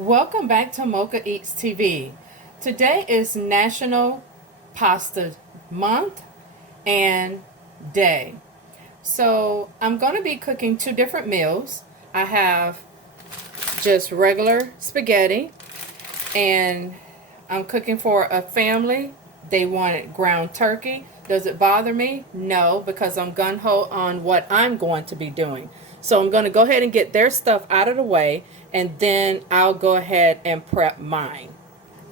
Welcome back to Mochaeatstv. Today is National Pasta Month and Day. So I'm going to be cooking two different meals. I have just regular spaghetti, and I'm cooking for a family. They wanted ground turkey. Does it bother me? No, because I'm gung-ho on what I'm going to be doing. So I'm going to go ahead and get their stuff out of the way, and then I'll go ahead and prep mine.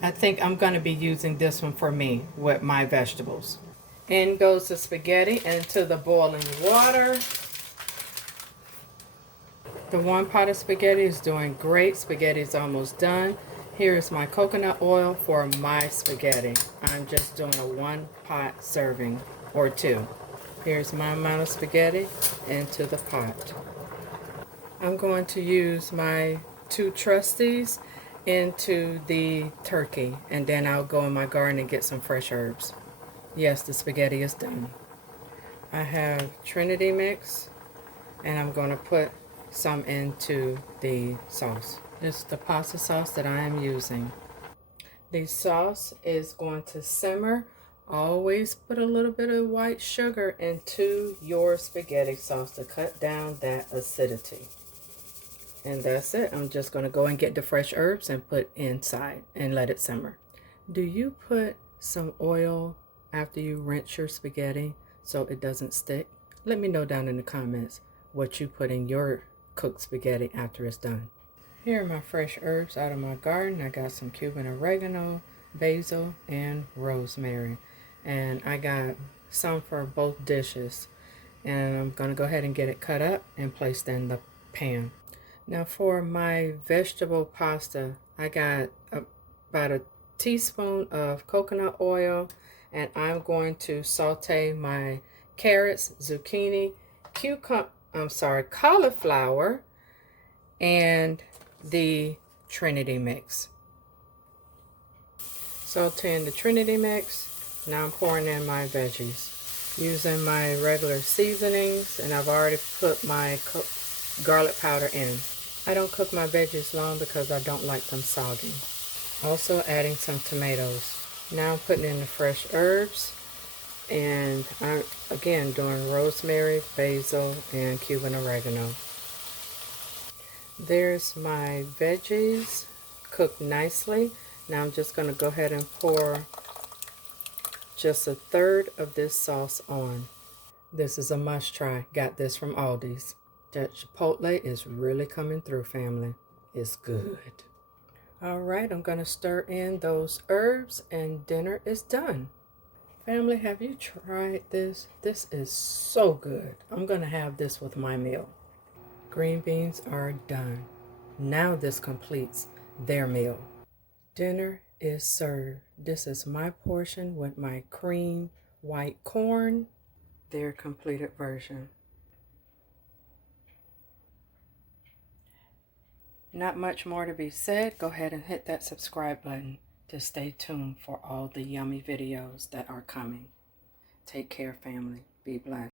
I think I'm going to be using this one for me with my vegetables. In goes the spaghetti into the boiling water. The one pot of spaghetti is doing great. Spaghetti is almost done. Here is my coconut oil for my spaghetti. I'm just doing a one pot serving or two. Here's my amount of spaghetti into the pot. I'm going to use my two trustees into the turkey, and then I'll go in my garden and get some fresh herbs. Yes, the spaghetti is done. I have Trinity mix, and I'm going to put some into the sauce. This is the pasta sauce that I am using. The sauce is going to simmer. Always put a little bit of white sugar into your spaghetti sauce to cut down that acidity. And that's it. I'm just going to go and get the fresh herbs and put inside and let it simmer. Do you put some oil after you rinse your spaghetti so it doesn't stick? Let me know down in the comments what you put in your cooked spaghetti after it's done. Here are my fresh herbs out of my garden. I got some Cuban oregano, basil, and rosemary. And I got some for both dishes. And I'm going to go ahead and get it cut up and placed in the pan. Now for my vegetable pasta, I got about a teaspoon of coconut oil, and I'm going to saute my carrots, zucchini, cauliflower, and the Trinity mix. Sauteing the Trinity mix. Now I'm pouring in my veggies. Using my regular seasonings, and I've already put my garlic powder in. I don't cook my veggies long because I don't like them soggy. Also adding some tomatoes. Now I'm putting in the fresh herbs, and I'm again doing rosemary, basil, and Cuban oregano. There's my veggies cooked nicely. Now I'm just going to go ahead and pour just a third of this sauce on. This is a must try. Got this from Aldi's. That chipotle is really coming through, family. It's good. All right, I'm going to stir in those herbs and dinner is done. Family, have you tried this? This is so good. I'm going to have this with my meal. Green beans are done. Now this completes their meal. Dinner is served. This is my portion with my cream white corn, their completed version. Not much more to be said. Go ahead and hit that subscribe button to stay tuned for all the yummy videos that are coming. Take care, family. Be blessed.